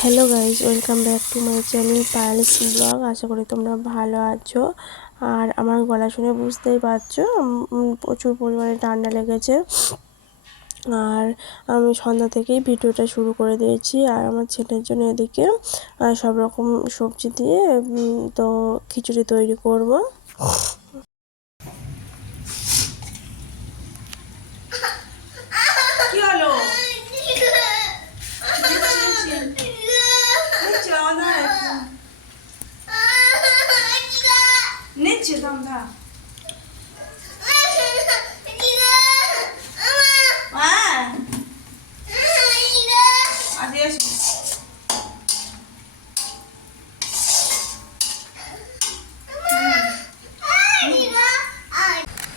Hello guys, welcome back to my channel Payel's blog. আশা করি তোমরা ভালো আছো। আর আমার গলা শুনে বুঝতেই পারছো প্রচুর পরিমাণে ঠান্ডা লেগেছে। আর আমি সন্ধ্যা থেকেই ভিডিওটা শুরু করে দিয়েছি। আর আমার ছেলের জন্য এদিকে সব রকম সবজি দিয়ে তো খিচুড়ি তৈরি করব। কি হলো? নিচ্ছে দামদা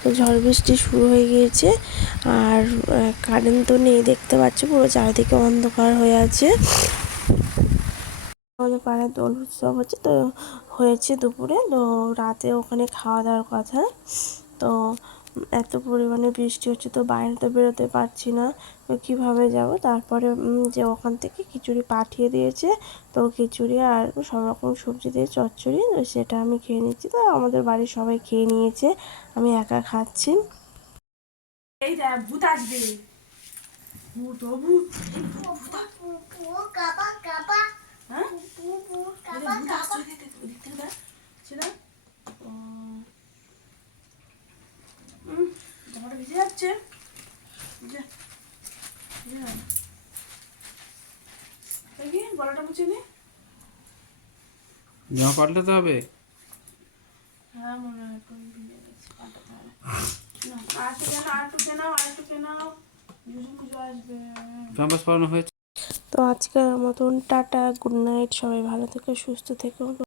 তো ঝড় বৃষ্টি শুরু হয়ে গিয়েছে। আর কারেন্ট তো নেই, দেখতে পাচ্ছি পুরো চারিদিকে অন্ধকার হয়ে আছে। আমাদের পাড়ায় দোল উৎসব হচ্ছে, তো হয়েছে দুপুরে, তো রাতে ওখানে খাওয়া দাওয়ার কথা। তো এত পরিমাণে বৃষ্টি হচ্ছে, তো বাইরে তো বেরোতে পারছি না, তো কীভাবে যাব। তারপরে যে ওখান থেকে খিচুড়ি পাঠিয়ে দিয়েছে, তো খিচুড়ি আর সব রকম সবজি দিয়ে চচ্চড়ি, সেটা আমি খেয়ে নিচ্ছি। তো আমাদের বাড়ির সবাই খেয়ে নিয়েছে, আমি একা খাচ্ছি। এই দেখ ভূত আসবে। ভূত ও ভূত হ্যাঁ ভূত আসছে ওদিক থেকে দেখ সেটা জামাটা ভিজে যাচ্ছে। দেখি গলাটা মুছে নে। জামা পাল্টাতে হবে। হ্যাঁ মনে হয় একটু ভিজে গেছে, পাল্টাতে হবে। আর একটু নাও পুজো আসবে। ক্যাম্পাস পড়ানো হয়েছে। তো আজকের মতন টাটা, গুড নাইট, সবাই ভালো থেকো, সুস্থ থেকো।